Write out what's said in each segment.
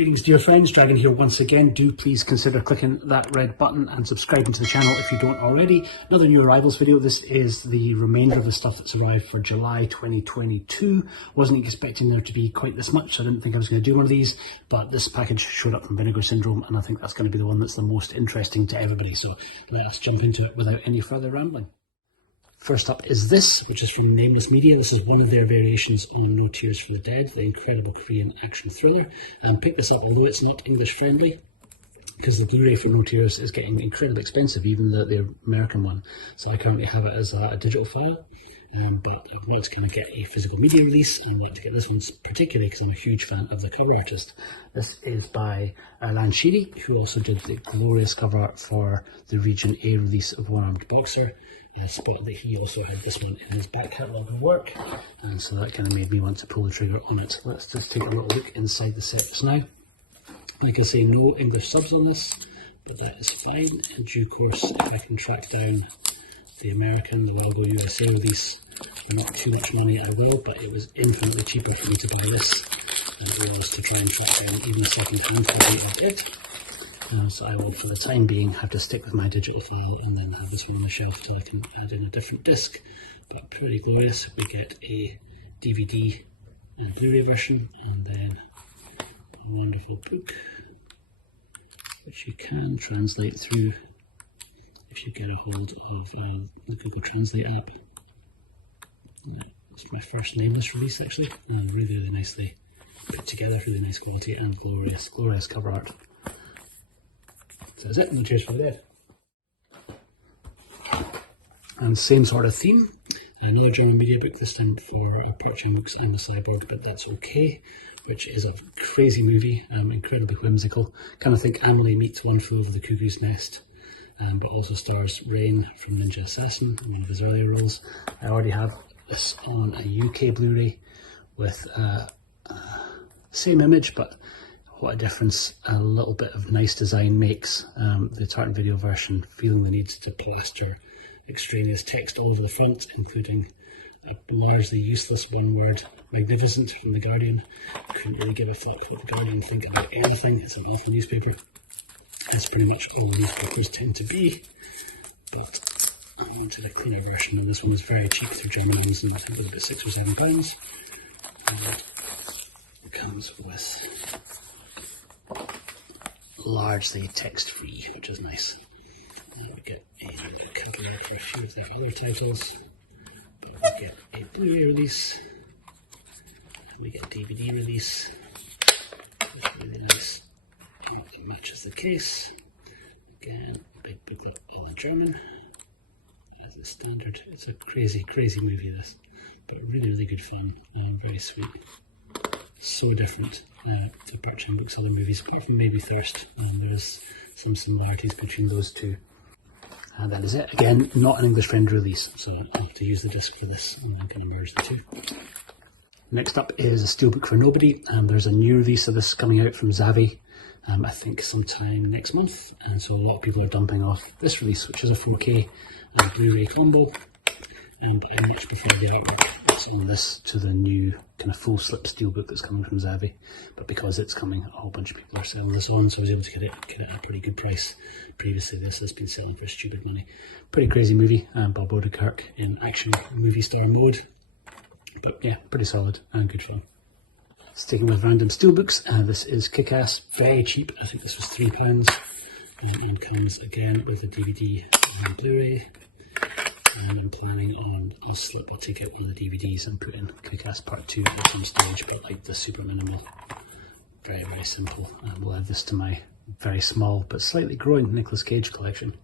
Greetings dear friends, Dragon here once again. Do please consider clicking that red button and subscribing to the channel if you don't already. Another new arrivals video. This is the remainder of the stuff that's arrived for July 2022. Wasn't expecting there to be quite this much, so I didn't think I was going to do one of these, but this package showed up from Vinegar Syndrome and I think that's going to be the one that's the most interesting to everybody. So let us jump into it without any further rambling. First up is this, which is from Nameless Media. This is one of their variations on No Tears for the Dead, the incredible Korean action thriller. Pick this up, although it's not English friendly, because the Blu-ray for No Tears is getting incredibly expensive, even the American one. So I currently have it as a digital file, but I want to kind of get a physical media release, and I want to get this one particularly because I'm a huge fan of the cover artist. This is by Lan Shiri, who also did the glorious cover art for the Region A release of One Armed Boxer. I spotted that he also had this one in his back catalogue of work, and so that kind of made me want to pull the trigger on it. Let's just take a little look inside the set just now. Like I say, no English subs on this, but that is fine. In due course, if I can track down the American Logo USA release for not too much money, I will, but it was infinitely cheaper for me to buy this than it was to try and track down even a second-hand copy of it. So I will, for the time being, have to stick with my digital file and then have this one on the shelf till I can add in a different disc. But pretty glorious. We get a DVD and Blu-ray version, and then a wonderful book, which you can translate through if you get a hold of the Google Translate app. It's my first Nameless release actually. Really nicely put together, really nice quality and glorious cover art. So that's it, No Tears for the Dead. And same sort of theme, another German media book, this time for Purchasing Books I'm a Cyborg, but That's Okay, which is a crazy movie, incredibly whimsical. Kind of think Amelie meets One Flew Over the Cuckoo's Nest, but also stars Rain from Ninja Assassin, one of his earlier roles. I already have this on a UK Blu-ray with same image, but what a difference a little bit of nice design makes. The tartan video version feeling the need to plaster extraneous text all over the front, including a largely useless one-word magnificent from The Guardian. Couldn't really give a fuck what The Guardian think about anything. It's an awful newspaper. It's pretty much all newspapers tend to be, but I wanted a cleaner version, and this one was very cheap through German Amazon. I think it was about £6 or £7. And it comes with largely text-free, which is nice. Now we get a cover art for a few of their other titles, but we get a Blu-ray release, and we get a DVD release. It's really nice. It matches the case. Again, big booklet all in German, as is standard. It's a crazy movie, this, but really good fun and very sweet. So different to Purchasing Books' other movies, apart from maybe Thirst, and there is some similarities between those two. And that is it. Again, not an English friendly release, so I'll have to use the disc for this, and I'm going to merge the two. Next up is a steelbook for nobody, and there's a new release of this coming out from Zavi, I think sometime next month, and so a lot of people are dumping off this release, which is a 4K and Blu-ray combo, but I much prefer the artwork that's on this to the new kind of full slip steelbook that's coming from Zavi. But because it's coming, a whole bunch of people are selling this on, so I was able to get it at a pretty good price. Previously this has been selling for stupid money. Pretty crazy movie, Bob Odenkirk in action movie star mode, but yeah, pretty solid and good fun. Sticking with random steelbooks, this is Kick-Ass, very cheap. I think this was £3, and comes again with a DVD and Blu-ray. And I'm planning on, I'll take out one of the DVDs and put in Kick-Ass Part 2 at some stage, but like the super minimal, very simple. And we'll add this to my very small but slightly growing Nicolas Cage collection,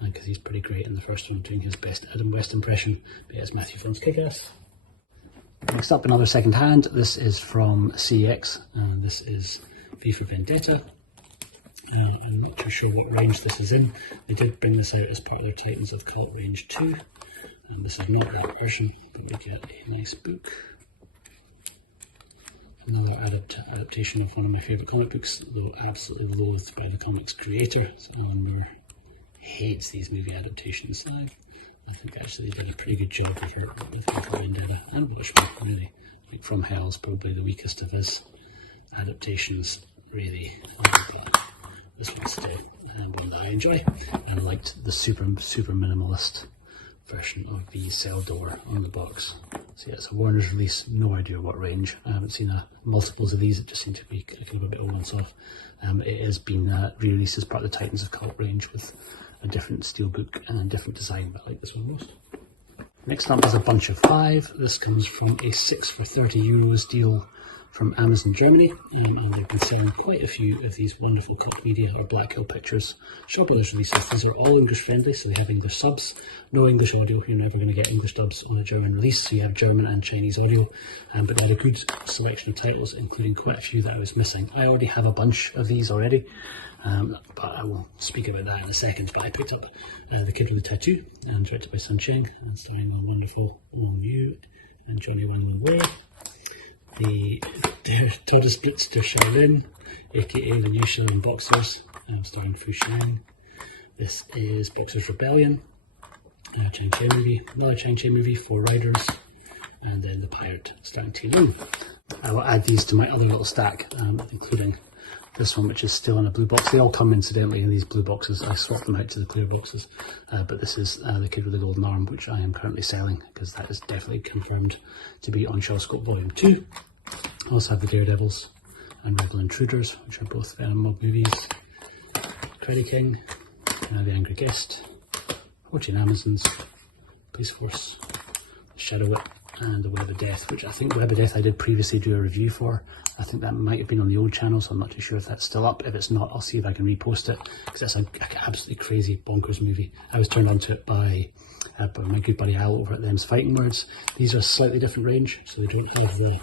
because he's pretty great in the first one, doing his best Adam West impression. But yeah, it's Matthew Film's Kick-Ass. Next up, another second hand. This is from CEX, and this is V for Vendetta. I'm not too sure what range this is in. They did bring this out as part of their Titans of Cult Range 2, and this is not that version, but we get a nice book. Another adaptation of one of my favourite comic books, though absolutely loathed by the comics creator. So Alan Moore hates these movie adaptations. I think actually they did a pretty good job with Vendetta and Watchmen, really. Like From Hell is probably the weakest of his adaptations. really fun, but this was still one that I enjoy. And I liked the super minimalist version of the cell door on the box. So yeah, it's a Warner's release, no idea what range. I haven't seen multiples of these, it just seemed to be kind of a bit once off. It has been re-released as part of the Titans of Cult range with a different steelbook and a different design, but I like this one most. Next up is a bunch of 5. This comes from a 6 for €30 deal from Amazon Germany, and they've been selling quite a few of these wonderful Cult Media or Black Hill Pictures Shaw Brothers releases. These are all English friendly, so they have English subs, no English audio. You're never going to get English dubs on a German release, so you have German and Chinese audio, but they had a good selection of titles, including quite a few that I was missing. I already have a bunch of these already, but I will speak about that in a second. But I picked up The Kid with the Tattoo, and directed by Sun Cheng, and starring the wonderful Wong Yu and Johnny Wang Wei. The Tortoise Blitz to Shaolin, aka the new Shaolin Boxers, starring Fu Shang. This is Boxers Rebellion, Chang Cheh movie, another Chang Cheh movie, 4 Riders, and then The Pirate, starring T. Lung. I will add these to my other little stack, including this one, which is still in a blue box. They all come incidentally in these blue boxes. I swapped them out to the clear boxes, but this is The Kid with the Golden Arm, which I am currently selling because that is definitely confirmed to be on Shawscope Volume 2. I also have The Daredevils and Rebel Intruders, which are both Venom Mob movies. Creddy King, The Angry Guest, 14 Amazons, Police Force, Shadow Whip, and The Web of Death, which I think Web of Death I did previously do a review for. I think that might have been on the old channel, so I'm not too sure if that's still up. If it's not, I'll see if I can repost it, because that's an absolutely crazy, bonkers movie. I was turned on to it by my good buddy Al over at Them's Fighting Words. These are a slightly different range, so they don't have the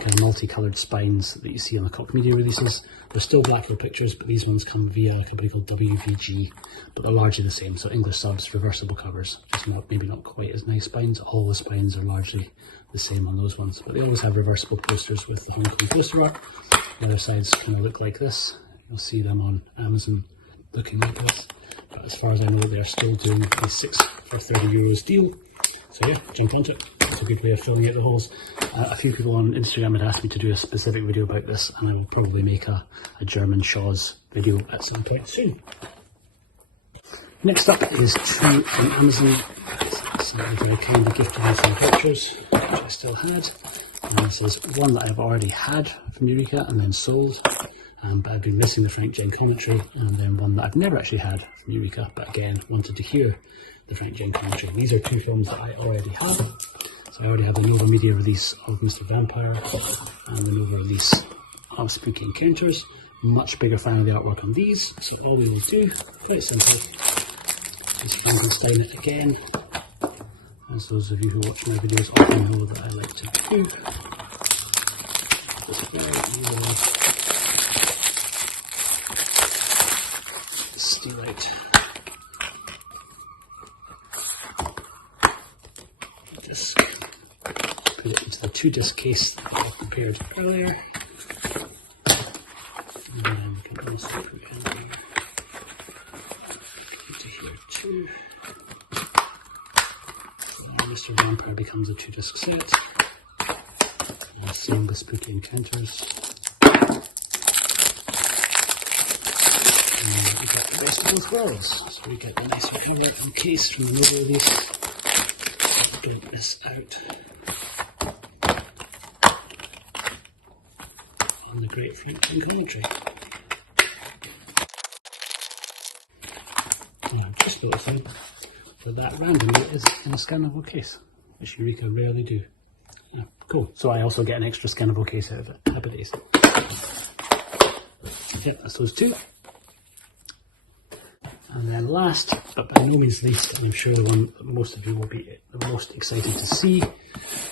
kind of multicoloured spines that you see on the Cult Media releases. They're still Black Hill Pictures, but these ones come via a company called WVG, but they're largely the same. So English subs, reversible covers, just maybe not quite as nice spines. All the spines are largely the same on those ones, but they always have reversible posters with the Hong Kong poster art. The other sides kind of look like this. You'll see them on Amazon looking like this. But as far as I know, they're still doing a 6 for €30 deal. So yeah, jump onto it. It's a good way of filling out the holes. A few people on Instagram had asked me to do a specific video about this, and I will probably make a German Shaws video at some point soon. Next up is 2 from Amazon. Somebody very kindly gifted me some pictures, which I still had. And this is one that I've already had from Eureka and then sold. But I've been missing the Frank Jen commentary, and then one that I've never actually had from Eureka, but again wanted to hear the Frank Jen commentary. These are 2 films that I already have. So I already have the Nova Media release of Mr. Vampire and the Nova release of Spooky Encounters. Much bigger fan of the artwork on these, so all we will do, quite simple, is Frankenstein it again. As those of you who watch my videos often know that I like to do. This very easily steal out. Just put it into the 2-disc case that I prepared earlier. And then we can also put it in there. Into here too. Mr. Vampire becomes a 2-disc set. And same with Spooky Encounters. And we get the best of both worlds. So we get the nice recovery from case from the Nova release. Don't miss out on the great Frank Jen commentary. Now, I'm just noticing that that randomly is in a scannable case, which Eureka rarely do. Yeah, cool. So I also get an extra scannable case out of it. Happy days. Yep, that's those 2. And then last, but by no means least, and I'm sure the one that most of you will be the most excited to see,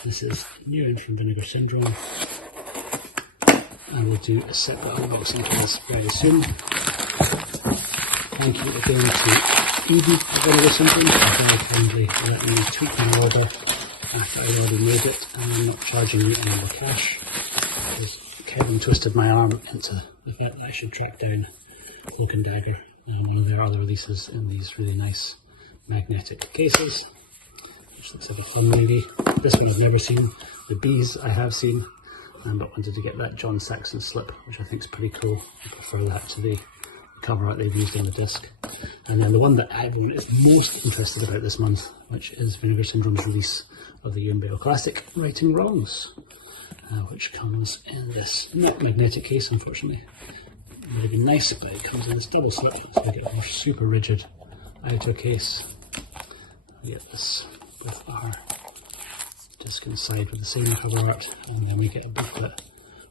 this is new in from Vinegar Syndrome. I will do a separate unboxing for this very soon. Thank you again to Eden at Vinegar Syndrome for very kindly letting me tweak my order after I already made it, and I'm not charging you any more cash, because Kevin twisted my arm into the fact that I should track down Cloak and Dagger, one of their other releases in these really nice magnetic cases, which looks like a fun movie. This one I've never seen. The Bees I have seen. but wanted to get that John Saxon slip, which I think is pretty cool. I prefer that to the cover art they've used on the disc. And then the one that everyone is most interested about this month, which is Vinegar Syndrome's release of the Ewan Bale classic, Righting Wrongs, which comes in this not magnetic case, unfortunately. It would have been nice, but it comes in this double slip, so we get our super rigid outer case. We get this with our disc inside with the same cover art, and then we get a booklet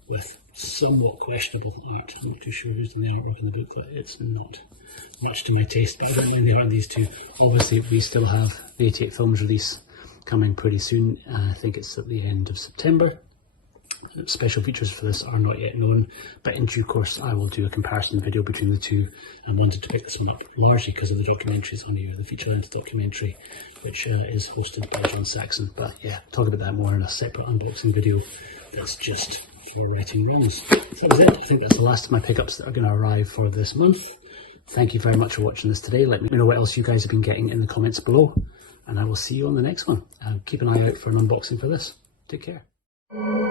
with somewhat questionable art. I'm not too sure who's done the artwork in the booklet. It's not much to my taste, but I don't mind about these two. Obviously, we still have the 88 Films release coming pretty soon. I think it's at the end of September. Special features for this are not yet known, but in due course I will do a comparison video between the two, and wanted to pick this one up largely because of the documentaries on you, the feature-length documentary, which is hosted by John Saxon. But yeah, talk about that more in a separate unboxing video that's just for Righting Wrongs. So that was it. I think that's the last of my pickups that are going to arrive for this month. Thank you very much for watching this today. Let me know what else you guys have been getting in the comments below, and I will see you on the next one. Keep an eye out for an unboxing for this. Take care.